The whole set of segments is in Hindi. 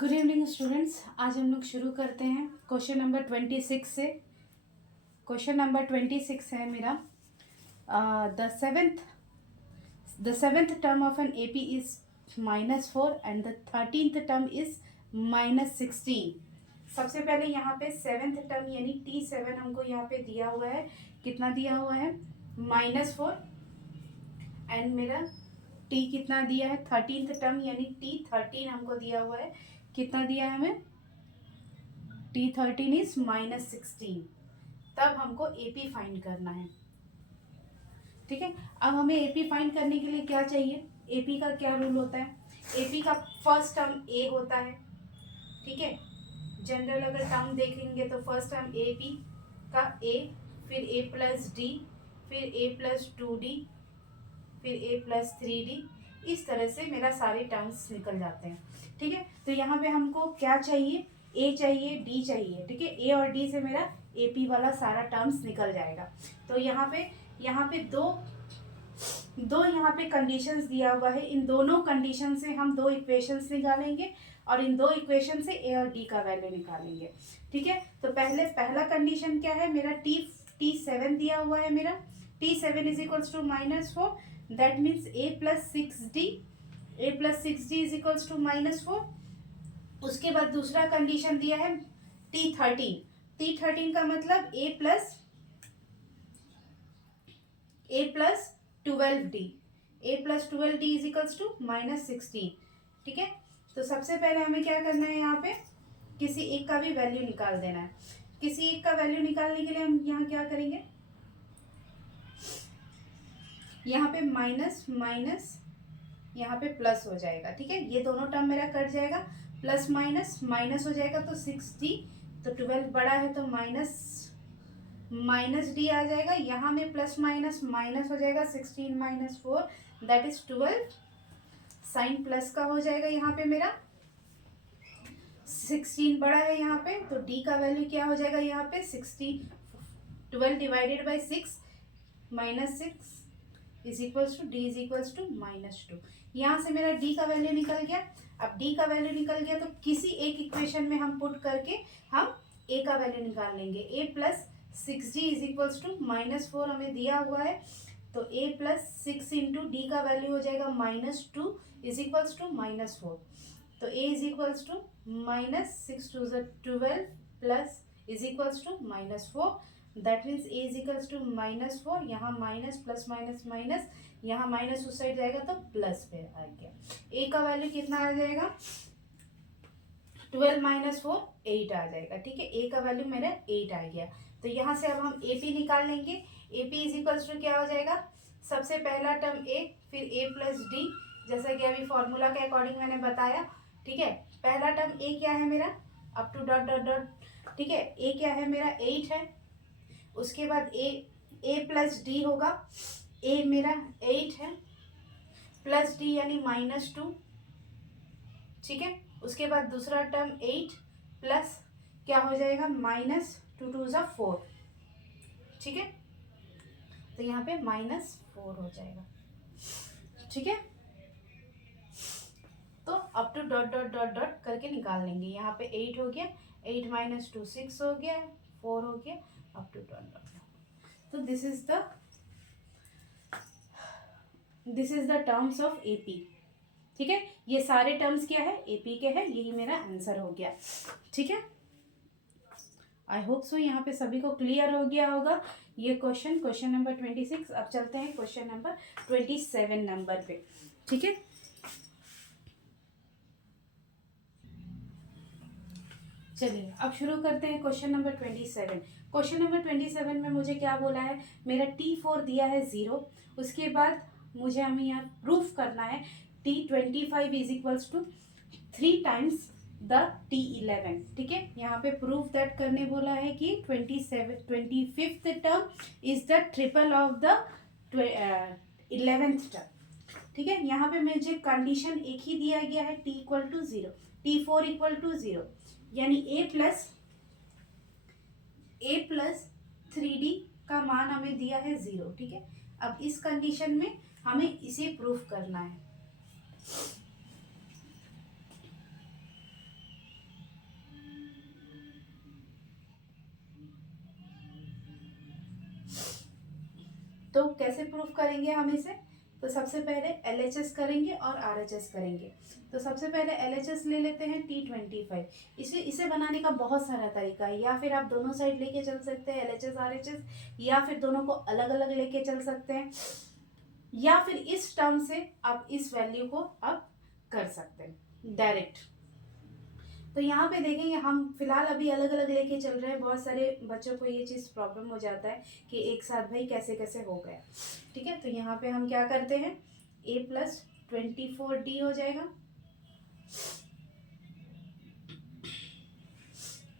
Good evening students. आज हम लोग शुरू करते हैं क्वेश्चन नंबर 26 से। क्वेश्चन नंबर 26 है मेरा। The seventh term of an AP is -4 and the 13th term is -16। सबसे पहले यहाँ पे सेवेंथ टर्म यानी T7 हमको यहाँ पे दिया हुआ है। कितना दिया हुआ है? -4। एंड मेरा T कितना दिया है? 13th टर्म यानी T13 हमको दिया हुआ है। कितना दिया है हमें? T13 is -16। तब हमको AP फाइंड करना है। ठीक है, अब हमें AP फाइंड करने के लिए क्या चाहिए? AP का क्या रूल होता है? AP का फर्स्ट टर्म A होता है। ठीक है, जनरल अगर टर्म देखेंगे तो फर्स्ट टर्म AP का A, फिर A प्लस D, फिर A प्लस 2D, फिर A प्लस 3D। इस तरह से मेरा सारे टर्म्स निकल जाते हैं। ठीक है, तो यहाँ पे हमको क्या चाहिए? A चाहिए, D चाहिए। ठीक है, A और D से मेरा AP वाला सारा टर्म्स निकल जाएगा। तो यहाँ पे दो यहाँ पे कंडीशंस दिया हुआ है। इन दोनों कंडीशन से हम दो इक्वेशंस निकालेंगे और इन दो इक्वेशन से A और D का वैल्यू निकालेंगे। ठीक है, तो पहला कंडीशन क्या है मेरा? T7 दिया हुआ है मेरा। T7 is equals to -4, that means A plus 6D is equals to -4। उसके बाद दूसरा कंडीशन दिया है T13 का मतलब A plus 12D is equals to -16। ठीक है, तो सबसे पहले हमें क्या करना है? यहाँ पे किसी एक का भी वैल्यू निकाल देना है। किसी एक का वैल्यू निकालने के लिए हम यहाँ क्या करेंगे? यहाँ पे माइनस माइनस, यहाँ पे प्लस हो जाएगा। ठीक है, ये दोनों टर्म मेरा कट जाएगा, प्लस माइनस माइनस हो जाएगा तो 6D, तो 12 बड़ा है तो माइनस D आ जाएगा। यहाँ में प्लस माइनस माइनस हो जाएगा, 16 - 4 दैट इज 12। साइन प्लस का हो जाएगा, यहाँ पे मेरा 16 बड़ा है यहाँ पे, तो D का वैल्यू क्या हो जाएगा? यहाँ पे 12 divided by 6 -6 is equals to D is equals to -2। यहाँ से मेरा D का वैल्यू निकल गया। अब D का वैल्यू निकल गया तो किसी एक इक्वेशन में हम पुट करके हम A का वैल्यू निकाल लेंगे। A plus 6D is equals to -4 हमें दिया हुआ है, तो A प्लस 6 इंटू D का वैल्यू हो जाएगा -2 इज इक्वल्स टू -4। तो A is equals to -6 to 12 plus is equals to -4। That means A is equals to -4। यहाँ माइनस प्लस माइनस माइनस, यहाँ माइनस उस साइड जाएगा तो प्लस पे आ गया। A का वैल्यू कितना आ जाएगा? 12 - 4 8 आ जाएगा। ठीक है, A का वैल्यू मेरा 8 आ गया। तो यहाँ से अब हम AP निकाल लेंगे। AP इज इक्वल्स टू क्या हो जाएगा? सबसे पहला टर्म A, फिर A प्लस D, जैसा कि अभी फॉर्मूला के अकॉर्डिंग मैंने बताया। ठीक है, पहला टर्म A क्या है मेरा? Up to dot dot dot. ठीक है, A क्या है मेरा? 8 है। उसके बाद A प्लस D होगा। A मेरा 8 है, प्लस D यानी -2। ठीक है, उसके बाद दूसरा टर्म 8 प्लस क्या हो जाएगा? -2 2 ज़ा 4। ठीक है, तो यहाँ पे -4 हो जाएगा। ठीक है, तो up to dot dot dot dot करके निकाल लेंगे। यहाँ पे 8 हो गया, 8 - 2 6 हो गया, 4 हो गया, अप टू डॉट डॉट। तो this is the terms of AP। ठीक है, ये सारे टर्म्स क्या है? AP के हैं। यही मेरा आंसर हो गया। ठीक है, आई होप सो यहाँ पे सभी को क्लियर हो गया होगा ये क्वेश्चन नंबर 26। अब चलते हैं क्वेश्चन नंबर 27 नंबर पे। ठीक है, चलिए अब शुरू करते हैं क्वेश्चन नंबर 27। क्वेश्चन नंबर 27 में मुझे क्या बोला है? मेरा T4 दिया है 0। उसके बाद मुझे हमें यहाँ प्रूफ करना है T25 is equals to 3 times the T11। ठीक है, यहाँ पे प्रूफ दैट करने बोला है कि 25th term is the triple of the 11th term. ठीक है, यहाँ पे मुझे कंडीशन एक ही दिया गया है, T equal to 0, T4 equal to 0, यानी A प्लस 3D का मान हमें दिया है 0। ठीक है, अब इस कंडीशन में हमें इसे प्रूफ करना है। तो कैसे प्रूफ करेंगे हम इसे? तो सबसे पहले LHS करेंगे और RHS करेंगे। तो सबसे पहले LHS ले लेते हैं T25। इसे बनाने का बहुत सारा तरीका है, या फिर आप दोनों साइड लेके चल सकते हैं LHS RHS, या फिर दोनों को अलग अलग लेके चल सकते हैं, या फिर इस टर्म से आप इस वैल्यू को आप कर सकते हैं डायरेक्ट। तो यहाँ पे देखेंगे हम फिलहाल अभी अलग अलग लेके चल रहे हैं। बहुत सारे बच्चों को ये चीज़ प्रॉब्लम हो जाता है कि एक साथ भाई कैसे कैसे हो गया। ठीक है, तो यहाँ पे हम क्या करते हैं, A+24D हो जाएगा,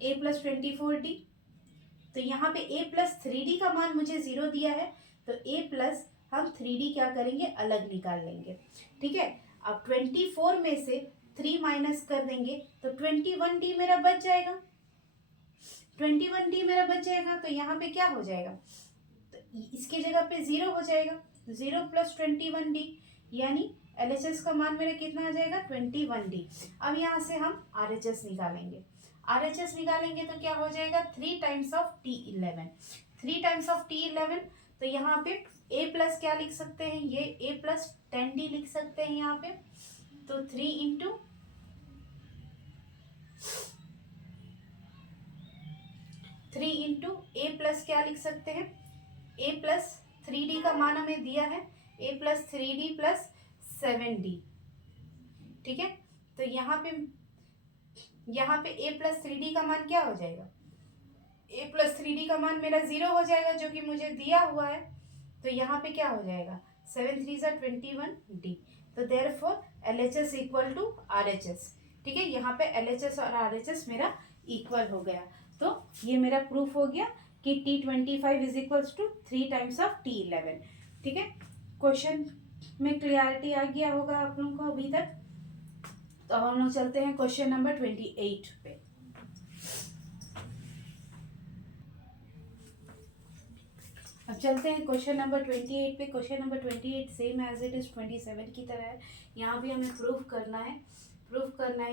A+24D। तो यहाँ पे A+3D का मान मुझे 0 दिया है, तो A+ हम 3D क्या करेंगे, अलग निकाल लेंगे। ठीक है, अब 24 में से 3 माइनस कर देंगे तो 21D मेरा बच जाएगा। 21D मेरा बच जाएगा, तो यहाँ पे क्या हो जाएगा, तो इसके जगह पे 0 हो जाएगा। 0 + 21D यानी LHS का मान मेरा कितना आ जाएगा, 21D। अब यहाँ से हम RHS निकालेंगे। RHS निकालेंगे तो क्या हो जाएगा, 3 times of T11। 3 times of T11, तो यहाँ पे A+ क्या लिख सकते हैं, ये A+10D लिख सकते हैं यहाँ पे। तो 3 इंटू A+ क्या लिख सकते हैं, A+3D का मान हमें दिया है, A+3D + 7D। ठीक है, तो यहाँ पे A+3D का मान क्या हो जाएगा, A+3D का मान मेरा 0 हो जाएगा जो कि मुझे दिया हुआ है। तो यहाँ पे क्या हो जाएगा, 7 3 = 21D। तो देयरफॉर LHS = RHS। ठीक है, यहाँ पे LHS और RHS मेरा इक्वल हो गया। तो ये मेरा प्रूफ हो गया कि T25 = 3 टाइम्स ऑफ T11। ठीक है, क्वेश्चन में क्लियरिटी आ गया होगा आप लोगों को अभी तक। तो अब हम लोग चलते हैं क्वेश्चन नंबर 28 पे। अब चलते हैं क्वेश्चन नंबर 28 पे। Question number 28 same as it is 27 की तरह है। यहाँ भी हमें प्रूफ करना है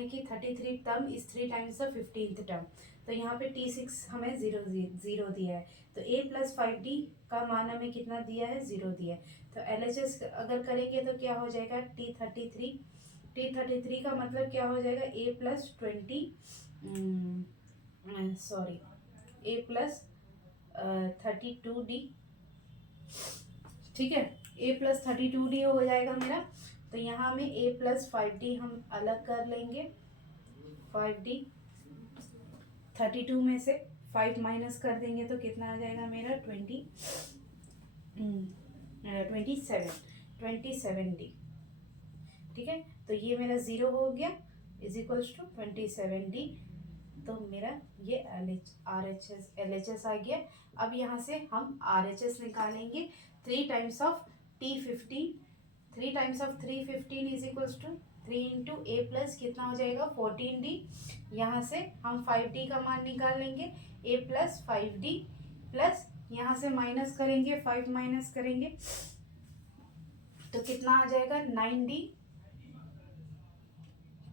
कि 33 term is 3 times the 15th term. तो यहाँ पे T6 हमें 0 दिया है, तो A+5D का मान हमें कितना दिया है, 0 दिया है। तो LHS अगर करेंगे तो क्या हो जाएगा, T33 का मतलब क्या हो जाएगा, A+32D। ठीक है, A+32D हो जाएगा मेरा। तो यहाँ में A+5D हम अलग कर लेंगे। 5D 32 में से 5 माइनस कर देंगे तो कितना आ जाएगा मेरा, 27D। ठीक है, तो ये मेरा 0 हो गया = 27D। तो मेरा ये LHS आ गया। अब यहाँ से हम RHS निकालेंगे। 3 times of T15, 3 times of 315 = 3 into A+ कितना हो जाएगा, 14D। यहाँ से हम 5D का मान निकाल लेंगे, A+5D प्लस यहाँ से माइनस करेंगे, 5 माइनस करेंगे तो कितना आ जाएगा, 9D।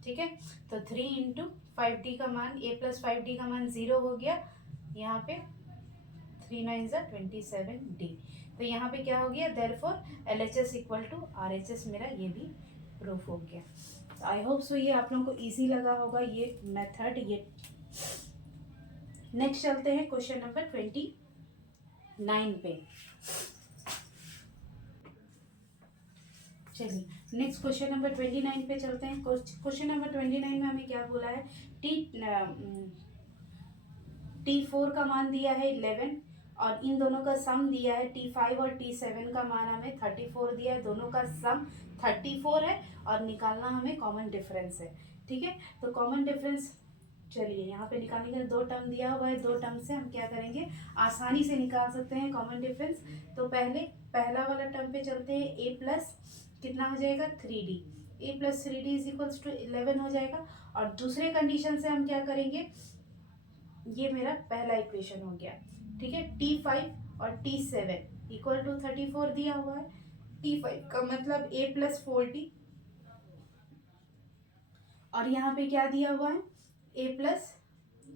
ठीक है, तो 3 इंटू 5D का मान, A+5D का मान 0 हो गया। यहाँ पे 3 9 = 27D। तो यहाँ पे क्या हो गया, देयरफॉर LHS = RHS मेरा ये भी प्रूफ हो गया। तो आई होप सो ये आप लोगों को इजी लगा होगा ये मेथड। ये नेक्स्ट चलते हैं क्वेश्चन नंबर 29 पे। चलिए नेक्स्ट क्वेश्चन नंबर 29 पे चलते हैं। क्वेश्चन नंबर 29 में हमें क्या बोला है, T4 का मान दिया है 11 और इन दोनों का सम दिया है। T5 और T7 का मान हमें 34 दिया है, दोनों का सम 34 है और निकालना हमें कॉमन डिफरेंस है। ठीक है, तो कॉमन डिफरेंस चलिए यहाँ पे निकालने के लिए 2 टर्म दिया हुआ है, 2 टर्म से हम क्या करेंगे, आसानी से निकाल सकते हैं कॉमन डिफरेंस। तो पहला वाला टर्म पे चलते हैं, A+ कितना हो जाएगा, 3D। A+3D = 11 हो जाएगा। और दूसरे कंडीशन से हम क्या करेंगे, ये मेरा पहला इक्वेशन हो गया। ठीक है, T5 और T7 = 34 दिया हुआ है। T5 का मतलब A+4D और यहाँ पे क्या दिया हुआ है, A+,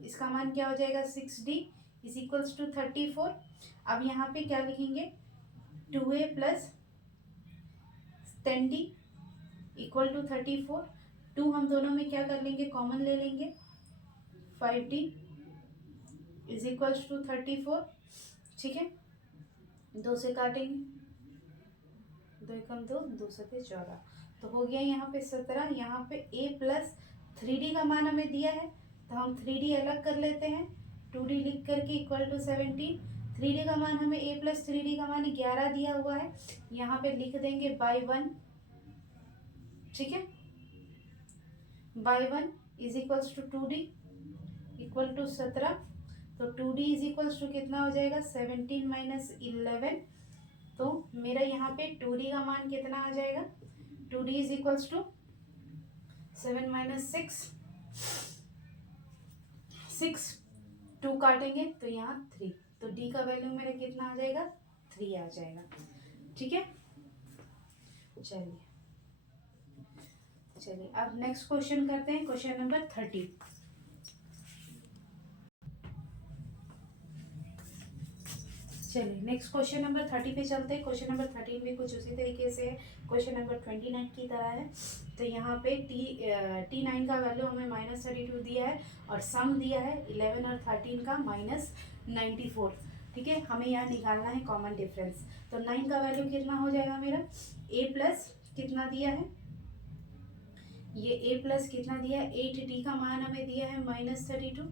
इसका मान क्या हो जाएगा, 6D = 34। अब यहाँ पे क्या लिखेंगे, 2a plus 10d equal to 34। 2 हम दोनों में क्या कर लेंगे, कॉमन ले लेंगे, 5d इज इक्वल्स टू 34। ठीक है, 2 से काटेंगे, 2 एकम 2, 2 सते 14, तो हो गया यहाँ पे 17। यहाँ पे a प्लस 3d का मान हमें दिया है, तो हम 3d अलग कर लेते हैं, 2d लिख करके इक्वल टू 17। 3d का मान हमें a प्लस 3d का मान 11 दिया हुआ है, यहाँ पे लिख देंगे बाई 1। ठीक है, by 1 is equals to 2d equal to 17। तो 2d इज इक्वल्स टू कितना हो जाएगा, 17 माइनस 11। तो मेरा यहाँ पे 2d का मान कितना आ जाएगा, 2d is equals to 7 minus 6, 6 2 काटेंगे तो यहाँ 3, तो d का वैल्यू मेरा कितना आ जाएगा, 3 आ जाएगा। ठीक है, चलिए चलिए अब नेक्स्ट क्वेश्चन करते हैं, क्वेश्चन नंबर 30। चलिए नेक्स्ट क्वेश्चन नंबर 30 पे चलते हैं। क्वेश्चन नंबर 13 भी कुछ उसी तरीके से है, क्वेश्चन नंबर 29 की तरह है। तो यहाँ पे T9 का वैल्यू हमें -32 दिया है और सम दिया है 11 और 13 का -94। ठीक है, हमें यहाँ निकालना है कॉमन डिफरेंस। तो 9 का वैल्यू कितना हो जाएगा मेरा, a प्लस कितना दिया है, ये a प्लस कितना दिया है, 8d का मान हमें दिया है -32।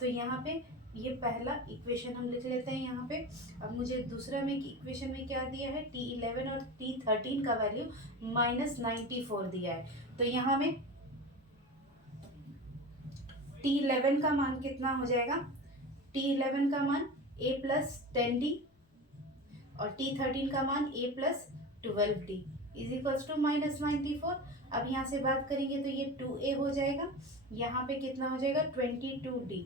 तो यहाँ पे ये पहला इक्वेशन हम लिख लेते हैं यहाँ पे। अब मुझे दूसरा में इक्वेशन में क्या दिया है, T11 और T13 का वैल्यू -94 दिया है। तो यहाँ में T11 का मान कितना हो जाएगा, T11 का मान a प्लस 10d और T13 का मान a plus 12d is equals to -94। अब यहाँ से बात करेंगे तो ये 2a हो जाएगा, यहाँ पे कितना हो जाएगा 22d।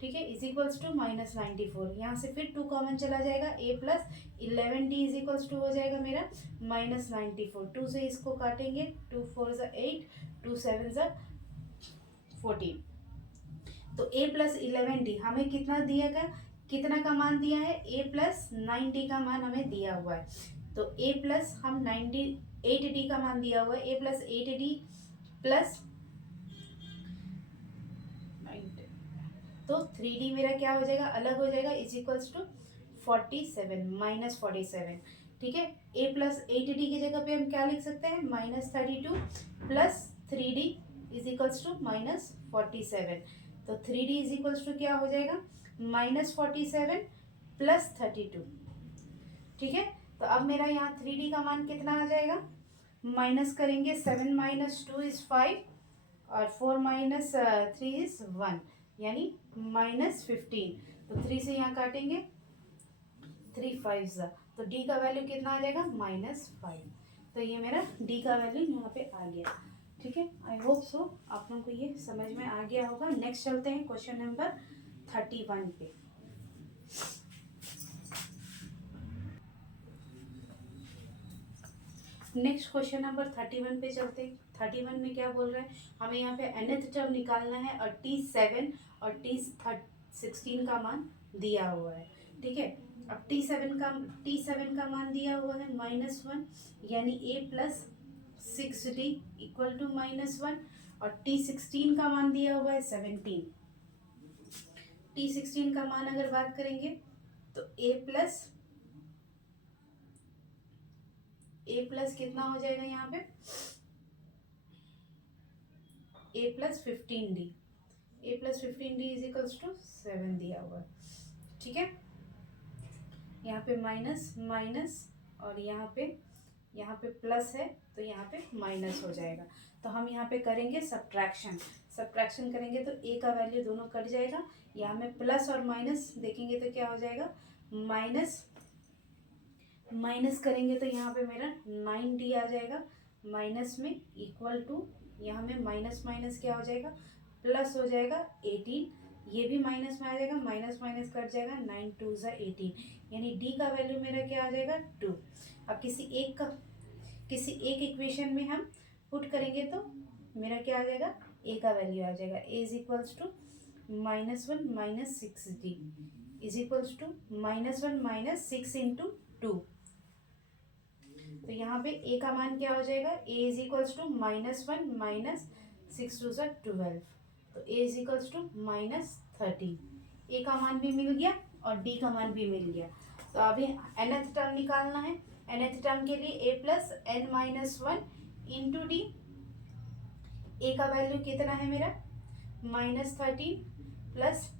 ठीक है, इज इक्वल्स टू -94। यहाँ से फिर 2 कॉमन चला जाएगा, a plus 11d is equals to हो जाएगा मेरा -94। 2 से इसको काटेंगे, 2 4 ज़ा 8, 2 7 ज़ा 14। तो a प्लस 11d हमें कितना दिया गया, कितना का मान दिया है, a प्लस 9d का मान हमें दिया हुआ है। तो a प्लस हम 8d का मान दिया हुआ है, a प्लस 8d प्लस तो 3d मेरा क्या हो जाएगा, अलग हो जाएगा, इज इक्वल्स टू 47 -47। ठीक है, a प्लस 8d की जगह पे हम क्या लिख सकते हैं, -32 plus 3d is equals to -47। तो 3d इज इक्वल्स टू क्या हो जाएगा, -47 प्लस 32। ठीक है, तो अब मेरा यहाँ 3d का मान कितना आ जाएगा, माइनस करेंगे, 7 माइनस 2 इज 5 और 4 माइनस 3 इज 1 यानी -15। तो 3 से यहाँ काटेंगे, 3 5 ज़ा, तो d का वैल्यू कितना आ जाएगा, -5। तो ये मेरा d का वैल्यू यहाँ पे आ गया। ठीक है, आई होप सो आप लोगों को ये समझ में आ गया होगा। नेक्स्ट चलते हैं क्वेश्चन नंबर 31 पे। नेक्स्ट क्वेश्चन नंबर 31 पे चलते हैं। 31 में क्या बोल रहे हैं, हमें यहाँ पे nth टर्म निकालना है और T7 और T16 का मान दिया हुआ है। ठीक है, अब T7 का मान दिया हुआ है -1 यानी a plus 6d equal to -1 और T16 का मान दिया हुआ है 17। T16 का मान अगर बात करेंगे तो a प्लस कितना हो जाएगा, यहाँ पे a plus 15d, a plus 15d is equals to 7 दिया हुआ है। ठीक है, यहाँ पे माइनस माइनस और यहाँ पे प्लस है तो यहाँ पे माइनस हो जाएगा। तो हम यहाँ पे करेंगे सब्ट्रैक्शन करेंगे तो a का वैल्यू दोनों कट जाएगा। यहाँ में प्लस और माइनस देखेंगे तो क्या हो जाएगा, माइनस करेंगे तो यहाँ पे मेरा 9d आ जाएगा, माइनस में इक्वल टू यहाँ में माइनस माइनस क्या हो जाएगा, प्लस हो जाएगा 18, ये भी माइनस में आ जाएगा, माइनस माइनस कट जाएगा, 9 2 ज़ा 18 यानी d का वैल्यू मेरा क्या आ जाएगा 2। अब किसी एक इक्वेशन में हम पुट करेंगे तो मेरा क्या आ जाएगा, a का वैल्यू आ जाएगा, a is equals to -1 minus 6d is equals to -1 minus 6 into 2 तो यहाँ पे ए का मान क्या हो जाएगा, ए इज इक्वल्स टू -1 माइनस 6 2 ज़ा 12, तो ए इज इक्वल्स टू -13। ए का मान भी मिल गया और डी का मान भी मिल गया। तो अभी nth टर्म निकालना है। nth टर्म के लिए a plus n minus 1 into d. A का वैल्यू कितना है मेरा, -13 प्लस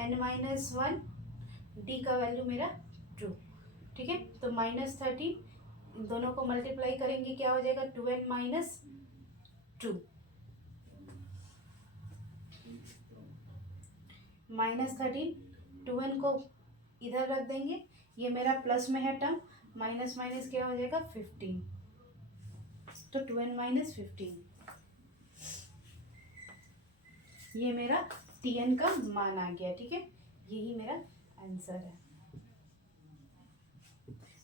n माइनस 1, डी का वैल्यू मेरा 2। ठीक है, तो -13 दोनों को मल्टीप्लाई करेंगे क्या हो जाएगा, 2n माइनस 2, -13 2n को इधर रख देंगे, ये मेरा प्लस में है टर्म, माइनस माइनस क्या हो जाएगा 15, तो 2n माइनस 15, ये मेरा tn का मान आ गया। ठीक है, यही मेरा आंसर है।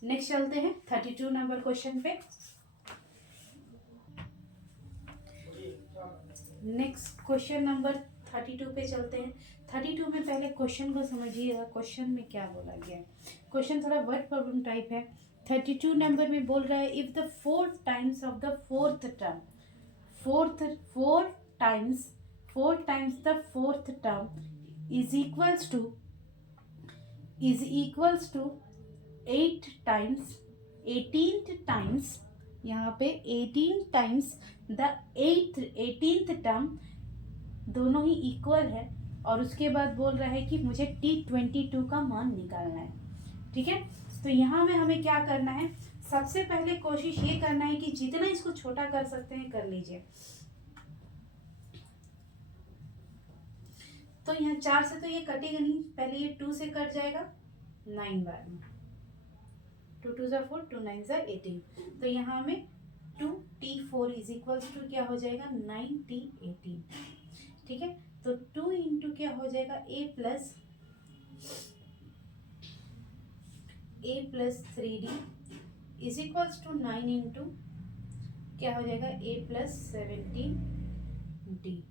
नेक्स्ट चलते हैं 32 नंबर क्वेश्चन पे। नेक्स्ट क्वेश्चन नंबर 32 पे चलते हैं। 32 में पहले क्वेश्चन को समझिएगा, क्वेश्चन में क्या बोला गया है। क्वेश्चन थोड़ा वर्ड प्रॉब्लम टाइप है। 32 नंबर में बोल रहा है if the 4 times of the fourth term, four times the fourth term is equals to 8 times 18th times, यहाँ पे 18 टाइम्स द 18th टर्म, दोनों ही इक्वल है। और उसके बाद बोल रहा है कि मुझे T22 का मान निकालना है। ठीक है, तो यहाँ में हमें क्या करना है, सबसे पहले कोशिश ये करना है कि जितना इसको छोटा कर सकते हैं कर लीजिए। तो यहाँ 4 से तो ये कटेगा नहीं, पहले ये 2 से कट जाएगा 9 बार में, 2 2 ज़ा 4, 2 9 ज़ा 18, तो यहाँ में 2T4 इज इक्वल्स टू क्या हो जाएगा 9T18। ठीक है, तो 2 इंटू क्या हो जाएगा a plus 3D is equals to 9 into क्या हो जाएगा a प्लस 17D।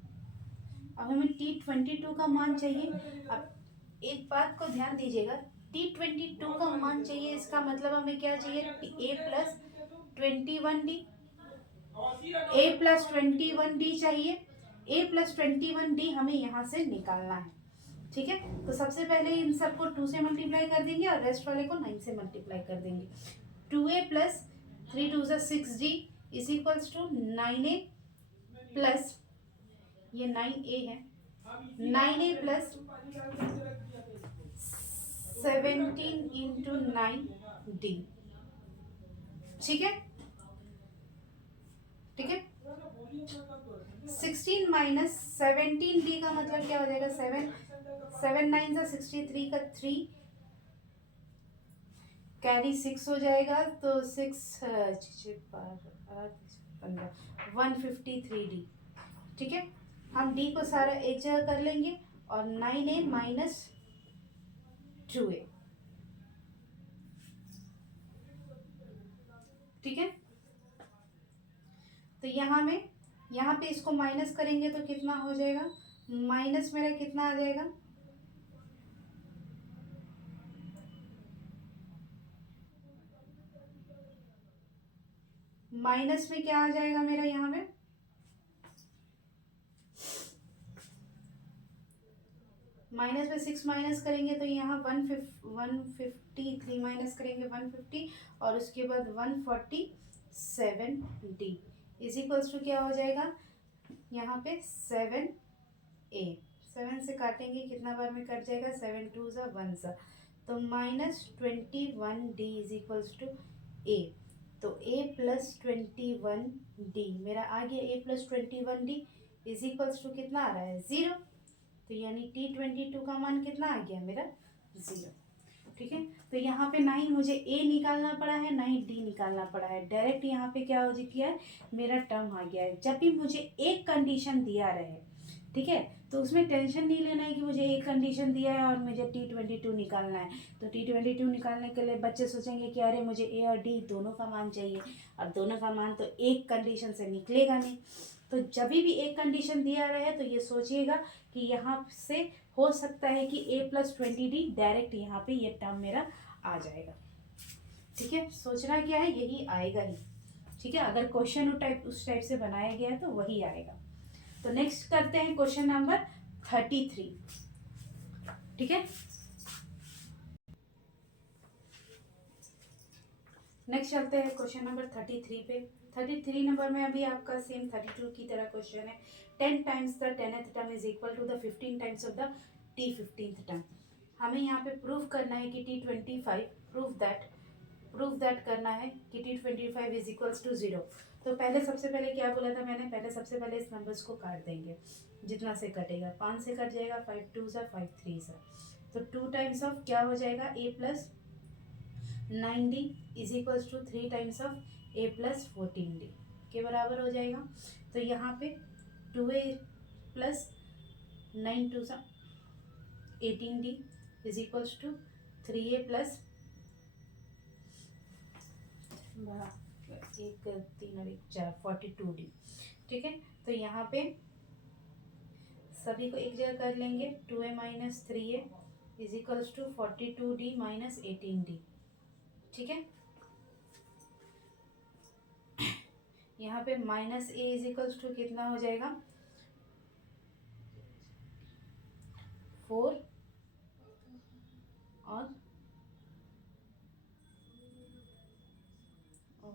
अब हमें T22 का मान चाहिए। अब एक बात को ध्यान दीजिएगा, T22 का मान चाहिए, इसका मतलब हमें क्या चाहिए, a plus 21D, a plus 21D चाहिए। a प्लस 21D हमें यहाँ से निकालना है। ठीक है, तो सबसे पहले इन सबको 2 से मल्टीप्लाई कर देंगे और रेस्ट वाले को 9 से मल्टीप्लाई कर देंगे। 2a प्लस 3 2 ज़ा 6D is equals to 9a plus, ये 9a है, 9a प्लस 17 इंटू 9D। ठीक है, ठीक है, 16 माइनस 17D का मतलब क्या हो जाएगा, 7 9 ज़ा 63 का 3 कैरी 6 हो जाएगा, तो 6 153D। ठीक है, हम D को सारा एक जगह कर लेंगे और 9a माइनस 2a। ठीक है, तो यहाँ पे इसको माइनस करेंगे तो कितना हो जाएगा, माइनस मेरा कितना आ जाएगा, माइनस में क्या आ जाएगा मेरा, यहाँ पे माइनस में 6 माइनस करेंगे तो यहाँ 153 माइनस करेंगे 150 और उसके बाद 147D इज इक्वल्स टू क्या हो जाएगा, यहाँ पे 7a, 7 से काटेंगे कितना बार में कट जाएगा, 7 2 ज़ा 1 ज़ा, तो -21D is equals to a। तो a प्लस 21D मेरा आ गया, a plus 21D is equals to कितना आ रहा है 0, तो यानी T22 का मान कितना आ गया मेरा 0। ठीक है, तो यहाँ पे ना ही मुझे A निकालना पड़ा है ना ही D निकालना पड़ा है, डायरेक्ट यहाँ पे क्या हो किया है, मेरा टर्म आ गया है। जब भी मुझे एक कंडीशन दिया रहे, ठीक है, तो उसमें टेंशन नहीं लेना है कि मुझे एक कंडीशन दिया है और मुझे T22 निकालना है। तो T22 निकालने के लिए बच्चे सोचेंगे कि अरे मुझे A और D दोनों का मान चाहिए, और दोनों का मान तो एक कंडीशन से निकलेगा नहीं। तो जब भी एक कंडीशन दिया रहे तो ये सोचिएगा कि यहाँ से हो सकता है कि a प्लस 20D डायरेक्ट यहाँ पे ये टर्म मेरा आ जाएगा। ठीक है, सोचना क्या है, यही आएगा ही। ठीक है, अगर क्वेश्चन उस टाइप से बनाया गया है तो वही आएगा। तो नेक्स्ट करते हैं क्वेश्चन नंबर 33। ठीक है, नेक्स्ट चलते हैं क्वेश्चन नंबर 33 पे। 33 नंबर में अभी आपका सेम 32 की तरह क्वेश्चन है। 10 times the 10th term is equal to the 15 times of the t15th term. हमें यहाँ पे प्रूव करना है कि t25 प्रूव दैट करना है कि t25 इज इक्वल्स टू 0। तो पहले सबसे पहले क्या बोला था मैंने, पहले सबसे पहले इस नंबर्स को काट देंगे, जितना से कटेगा 5 से कट जाएगा, 5 2 सा 5 3 सा, तो 2 टाइम्स ऑफ क्या हो जाएगा a plus 9d is equals to 3 times of a plus 14d के बराबर हो जाएगा। तो यहाँ पे 2a प्लस 9 2 सा 18d is equals to 3a plus 1 3 और 1 4 42d। ठीक है, तो यहाँ पे सभी को एक जगह कर लेंगे, 2a minus 3a is equals to 42d minus 18d। ठीक है, यहाँ पे minus a is equals to कितना हो जाएगा, 4 और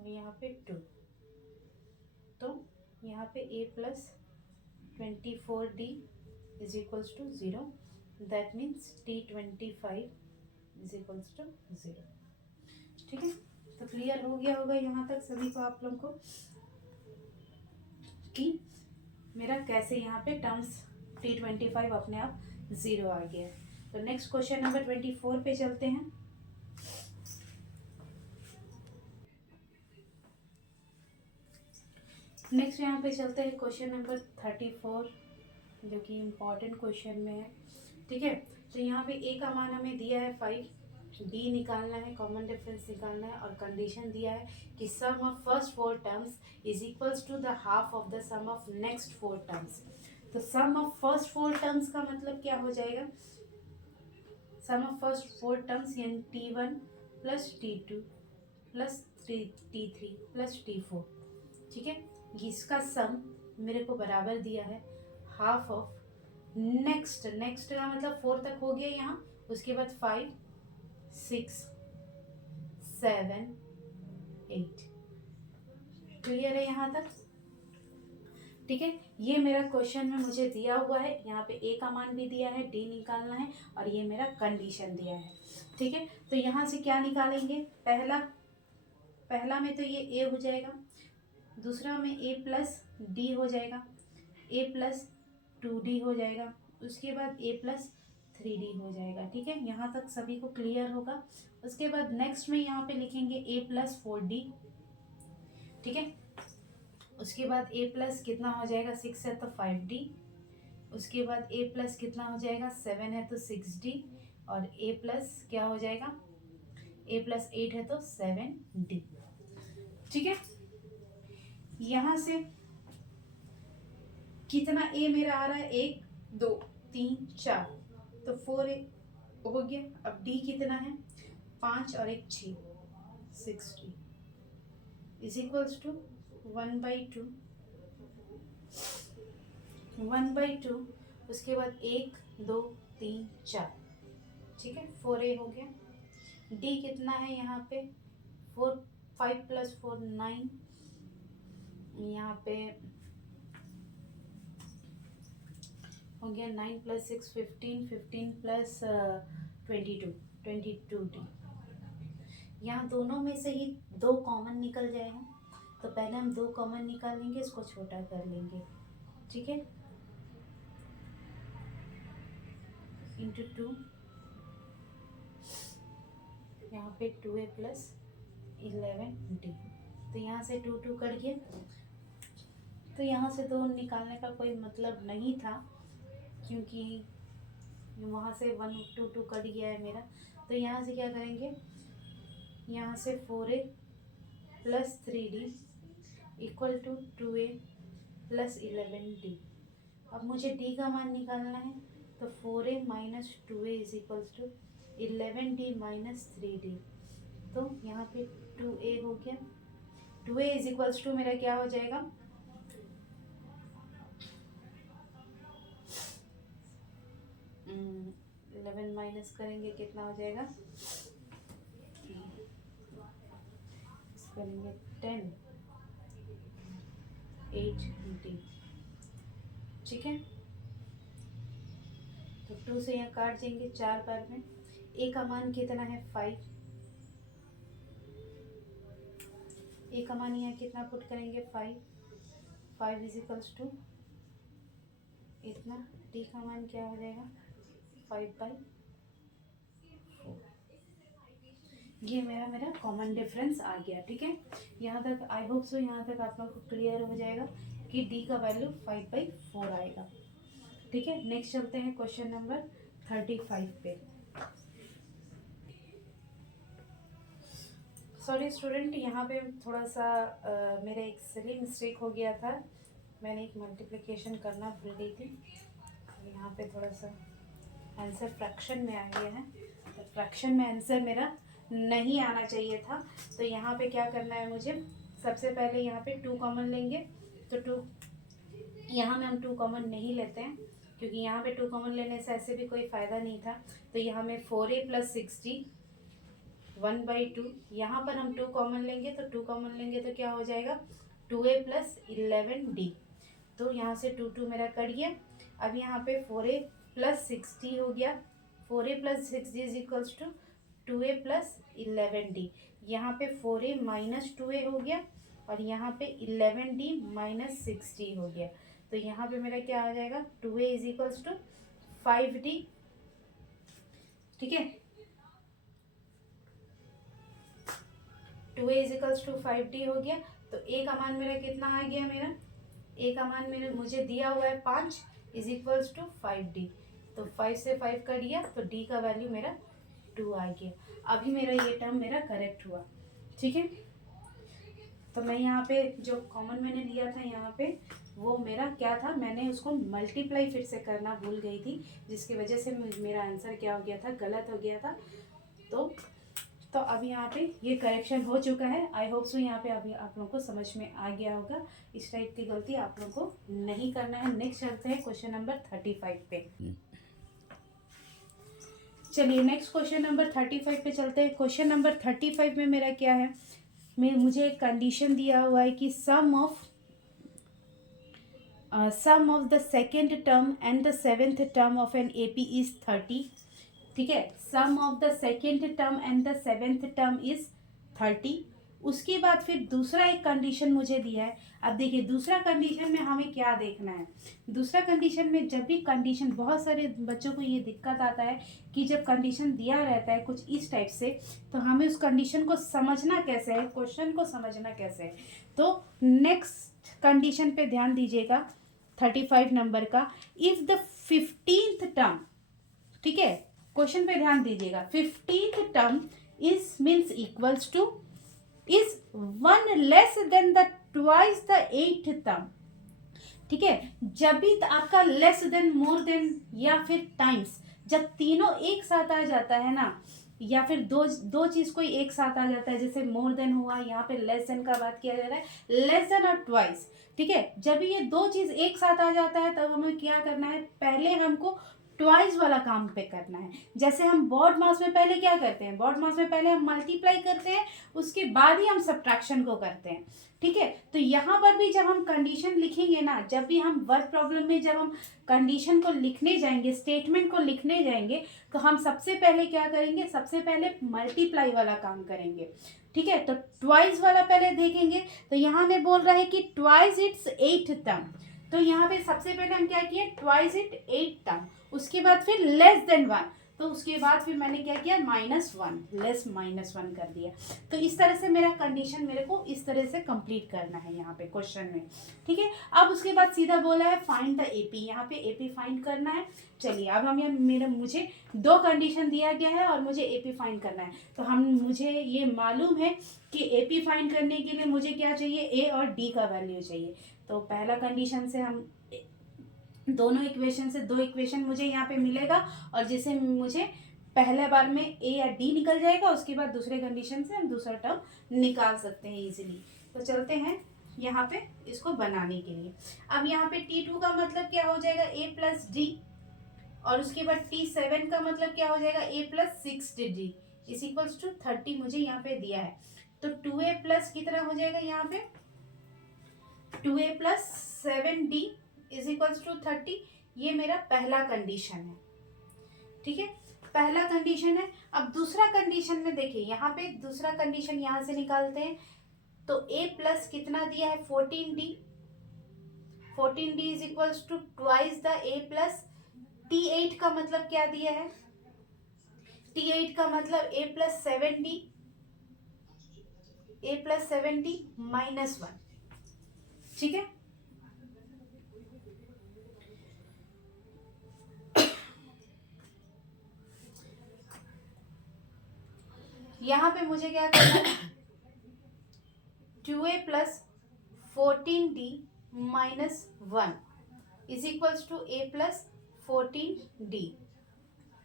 यहाँ पे 2, तो यहाँ पे a plus 24d is equals to 0, that means t25 is equals to 0। ठीक है, तो क्लियर हो गया होगा यहाँ तक सभी को आप लोगों को कि मेरा कैसे यहाँ पे टर्म्स t25 अपने आप 0 आ गया है। तो नेक्स्ट क्वेश्चन नंबर 24 पे चलते हैं। नेक्स्ट यहाँ पे चलते हैं क्वेश्चन नंबर 34, जो कि इम्पॉर्टेंट क्वेश्चन में है। ठीक है, तो यहाँ पे ए का मान हमें दिया है 5, डी निकालना है, कॉमन डिफरेंस निकालना है, और कंडीशन दिया है कि sum of first 4 terms is equals to the half of the sum of next 4 terms. तो सम ऑफ फर्स्ट 4 टर्म्स का मतलब क्या हो जाएगा, सम ऑफ फर्स्ट 4 टर्म्स यानी t1 plus t2 plus t3 plus t4। ठीक है, इसका सम मेरे को बराबर दिया है हाफ ऑफ नेक्स्ट का मतलब 4 तक हो गया यहाँ, उसके बाद 5 6 7 8। क्लियर है यहाँ तक? ठीक है, ये मेरा क्वेश्चन में मुझे दिया हुआ है, यहाँ पे ए का मान भी दिया है, डी निकालना है, और ये मेरा कंडीशन दिया है। ठीक है, तो यहाँ से क्या निकालेंगे, पहला में तो ये ए हो जाएगा, दूसरा में ए प्लस डी हो जाएगा, ए प्लस 2d हो जाएगा, उसके बाद ए प्लस 3d हो जाएगा। ठीक है, यहाँ तक सभी को क्लियर होगा। उसके बाद नेक्स्ट में यहाँ पे लिखेंगे ए प्लस 4d। ठीक है, उसके बाद ए प्लस कितना हो जाएगा, 6 है तो 5d, उसके बाद ए प्लस कितना हो जाएगा, 7 है तो 6d, और ए प्लस क्या हो जाएगा, ए प्लस 8 है तो 7d। ठीक है, यहाँ से कितना ए मेरा आ रहा है, 1 2 3 4, तो 4a हो गया। अब डी कितना है, 5 और 1 6 6d इज इक्वल्स टू 1/2 1/2, उसके बाद 1 2 3 4। ठीक है, 4a हो गया। डी कितना है यहाँ पे, 4 5 प्लस 4 9, यहाँ पे हो गया 9 प्लस 6 15 15 प्लस 22d। यहाँ दोनों में से ही 2 कॉमन निकल जाएगा, तो पहले हम 2 कॉमन निकालेंगे, इसको छोटा कर लेंगे। ठीक है, इंटू 2, यहाँ पे 2a प्लस 11d, तो यहाँ से 2 2 कट गया, तो यहाँ से 2 निकालने का कोई मतलब नहीं था, क्योंकि वहाँ से 1 2 2 कट गया है मेरा। तो यहाँ से क्या करेंगे, यहाँ से 4a plus 3d equal to 2a plus 11d। अब मुझे d का मान निकालना है, तो 4a minus 2a is equals to 11d minus 3d। तो यहाँ पे 2a हो गया, 2a इज इक्वल्स टू मेरा क्या हो जाएगा, 11 माइनस करेंगे कितना हो जाएगा, करेंगे 10, 8d, ठीक है। तो 2 से यहाँ काट देंगे 4 बार में, a का मान कितना है 5, a का मान यहाँ कितना पुट करेंगे 5 इज इक्वल्स टू इतना, d का मान क्या हो जाएगा 5/4, ये मेरा कॉमन डिफरेंस आ गया, ठीक है। यहाँ तक आई होप सो यहाँ तक आप लोग को क्लियर हो जाएगा कि d का वैल्यू 5/4 आएगा, ठीक है। नेक्स्ट चलते हैं क्वेश्चन नंबर 35 पे। सॉरी स्टूडेंट, यहाँ पे थोड़ा सा मेरा एक सिली मिस्टेक हो गया था, मैंने एक मल्टीप्लिकेशन करना भूल गई थी, यहाँ पे थोड़ा सा आंसर फ्रैक्शन में आ गया है, तो फ्रैक्शन में आंसर मेरा नहीं आना चाहिए था। तो यहाँ पे क्या करना है मुझे, सबसे पहले यहाँ पे 2 कॉमन लेंगे, तो 2 यहाँ में हम 2 कॉमन नहीं लेते हैं, क्योंकि यहाँ पे 2 कॉमन लेने से ऐसे भी कोई फ़ायदा नहीं था। तो यहाँ में 4a + 60 1/2, यहाँ पर हम 2 कॉमन लेंगे, तो 2 कॉमन लेंगे तो क्या हो जाएगा 2a + 11d, तो यहाँ से 2 मेरा कट गया। अब यहाँ पे 4a + 60 हो गया, 4a + 60 is equals to 2a + 11d, यहाँ पे 4a - 2a हो गया, और यहाँ पे 11d - 60 हो गया। तो यहाँ पे मेरा क्या आ जाएगा 2a is equals to 5d, ठीक है। 2a is equals to 5d हो गया। तो a का मान मेरा कितना आ गया, मेरा a का मान मेरे मुझे दिया हुआ है 5 इज इक्वल्स टू 5d, तो 5 से 5 कट गया, तो d का वैल्यू मेरा 2 आ गया। अभी मेरा ये टर्म मेरा करेक्ट हुआ, ठीक है। तो मैं यहाँ पे जो कॉमन मैंने लिया था यहाँ पे, वो मेरा क्या था, मैंने उसको मल्टीप्लाई फिर से करना भूल गई थी, जिसकी वजह से मेरा आंसर क्या हो गया था, गलत हो गया था। तो अब यहाँ पे ये करेक्शन हो चुका है। आई होप सो यहाँ पे अभी आप लोगों को समझ में आ गया होगा, इस टाइप की गलती आप लोगों को नहीं करना है। नेक्स्ट चलते हैं क्वेश्चन नंबर 35 पे। चलिए नेक्स्ट क्वेश्चन नंबर 35 पे चलते हैं। क्वेश्चन नंबर 35 में मेरा क्या है, मुझे एक कंडीशन दिया हुआ है कि sum of the second term and the 7th term of an AP is 30, ठीक है। Sum of the second term and the 7th term is 30। उसके बाद फिर दूसरा एक कंडीशन मुझे दिया है। अब देखिए दूसरा कंडीशन में हमें क्या देखना है, दूसरा कंडीशन में जब भी कंडीशन, बहुत सारे बच्चों को ये दिक्कत आता है कि जब कंडीशन दिया रहता है कुछ इस टाइप से, तो हमें उस कंडीशन को समझना कैसे है, क्वेश्चन को समझना कैसे है। तो नेक्स्ट कंडीशन पे ध्यान दीजिएगा 35 नंबर का, इफ द 15th टर्म, ठीक है, क्वेश्चन पे ध्यान दीजिएगा, 15th term is means equals two is 1 less than the twice the 8th term, ठीक है। जब भी आपका लेस देन, मोर देन या फिर टाइम्स, जब तीनों एक साथ आ जाता है ना, या फिर दो चीज कोई एक साथ आ जाता है, जैसे मोर देन हुआ, यहाँ पे लेस देन का बात किया जा रहा है, लेस देन और ट्वाइस, ठीक है। जब ये दो चीज एक साथ आ जाता है तब हमें क्या करना है, पहले हमको ट्वाइस वाला काम पे करना है। जैसे हम बॉड मास में पहले क्या करते हैं, बॉड मास में पहले हम मल्टीप्लाई करते हैं, उसके बाद ही हम सब्ट्रैक्शन को करते हैं, ठीक है। तो यहाँ पर भी जब हम कंडीशन लिखेंगे ना, जब भी हम वर्क प्रॉब्लम में जब हम कंडीशन को लिखने जाएंगे, स्टेटमेंट को लिखने जाएंगे, तो हम सबसे पहले क्या करेंगे, सबसे पहले मल्टीप्लाई वाला काम करेंगे, ठीक है। तो ट्वाइस वाला पहले देखेंगे। तो यहाँ में बोल रहा है कि ट्वाइस इट्स 8th टर्म, तो यहाँ पे सबसे पहले हम क्या किए, ट्वाइस इट 8 टर्म, उसके बाद फिर लेस देन 1, तो उसके बाद फिर मैंने क्या किया, -1, लेस -1 कर दिया। तो इस तरह से मेरा कंडीशन मेरे को इस तरह से कंप्लीट करना है यहाँ पे क्वेश्चन में, ठीक है। अब उसके बाद सीधा बोला है फाइंड द AP, यहाँ पे AP फाइंड करना है। चलिए अब हम यहाँ मुझे 2 कंडीशन दिया गया है और मुझे AP फाइंड करना है। तो मुझे ये मालूम है कि AP फाइंड करने के लिए मुझे क्या चाहिए, A और D का वैल्यू चाहिए। तो पहला कंडीशन से हम दोनों इक्वेशन से 2 इक्वेशन मुझे यहाँ पे मिलेगा, और जिसे मुझे पहले बार में ए या डी निकल जाएगा, उसके बाद दूसरे कंडीशन से हम दूसरा टर्म निकाल सकते हैं इजीली। तो चलते हैं यहाँ पे इसको बनाने के लिए। अब यहाँ पे T2 का मतलब क्या हो जाएगा, a प्लस डी, और उसके बाद T7 का मतलब क्या हो जाएगा, a plus 6d is equals to 30 मुझे यहाँ पे दिया है। तो 2a प्लस कितना हो जाएगा यहाँ पे, 2a plus 7d is equals to 30। ये मेरा पहला कंडीशन है, ठीक है, पहला कंडीशन है। अब दूसरा कंडीशन में देखिए, यहाँ पे दूसरा कंडीशन यहाँ से निकालते हैं। तो a प्लस कितना दिया है, 14d, 14d is equals to twice the a plus T8 का मतलब क्या दिया है, T8 का मतलब a plus 7d, a plus 7d minus 1, ठीक है। यहाँ पे मुझे क्या करना है, 2a plus 14d minus 1 is equals to a plus 14d,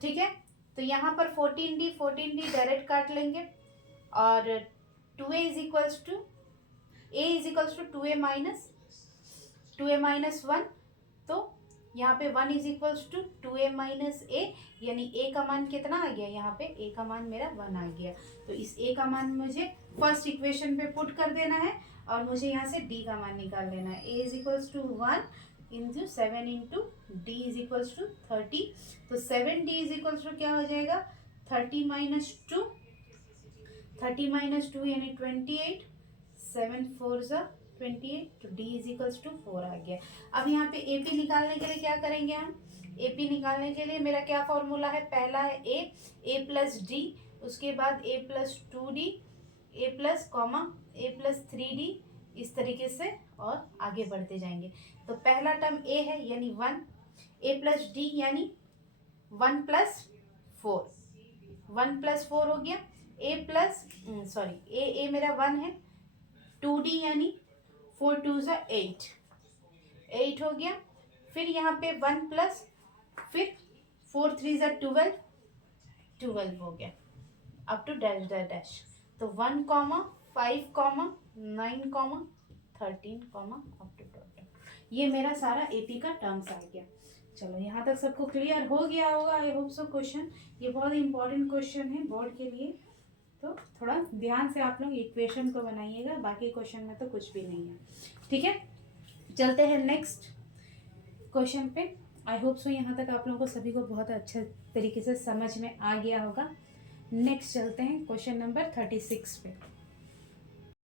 ठीक है। तो यहाँ पर 14d डायरेक्ट काट लेंगे, और 2a is equals to a is equals to 2a minus 1। तो यहाँ पे 1 is equals to 2a minus a, यानी a का मान कितना आ गया, यहाँ पे a का मान मेरा 1 आ गया। तो इस a का मान मुझे फर्स्ट इक्वेशन पे पुट कर देना है, और मुझे यहाँ से d का मान निकाल लेना है। a is equals to 1 into 7 into d is equals to 30। तो 7d इज इक्वल्स टू क्या हो जाएगा, 30 माइनस 2, 30 माइनस 2 यानी 28, 7 4 ज़ा 28, तो d इज इक्वल्स टू 4 आ गया। अब यहाँ पे AP निकालने के लिए क्या करेंगे हम, AP निकालने के लिए मेरा क्या फॉर्मूला है, पहला है a प्लस डी, उसके बाद a plus 2d, a plus comma a plus 3d, इस तरीके से और आगे बढ़ते जाएंगे। तो पहला टर्म a है यानी 1, a प्लस डी यानी 1 प्लस 4, 1 प्लस 4 हो गया, a प्लस a मेरा 1 है, 2d यानी 4 2 ज़ा 8 हो गया। फिर यहाँ पे 1 प्लस, फिर 4 3 ज़ा 12 हो गया, up to dash dash dash. तो 1 comma 5 comma 9 comma 13 comma up to total, ये मेरा सारा AP का टर्म्स आ गया। चलो यहाँ तक सबको क्लियर हो गया होगा, आई होप सो। क्वेश्चन ये बहुत इंपॉर्टेंट क्वेश्चन है बोर्ड के लिए, तो थोड़ा ध्यान से आप लोग इक्वेशन को बनाइएगा, बाकी क्वेश्चन में तो कुछ भी नहीं है, ठीक है। चलते हैं नेक्स्ट क्वेश्चन पे। आई होप सो यहाँ तक आप लोगों को सभी को बहुत अच्छे तरीके से समझ में आ गया होगा। नेक्स्ट चलते हैं क्वेश्चन नंबर 36 पे।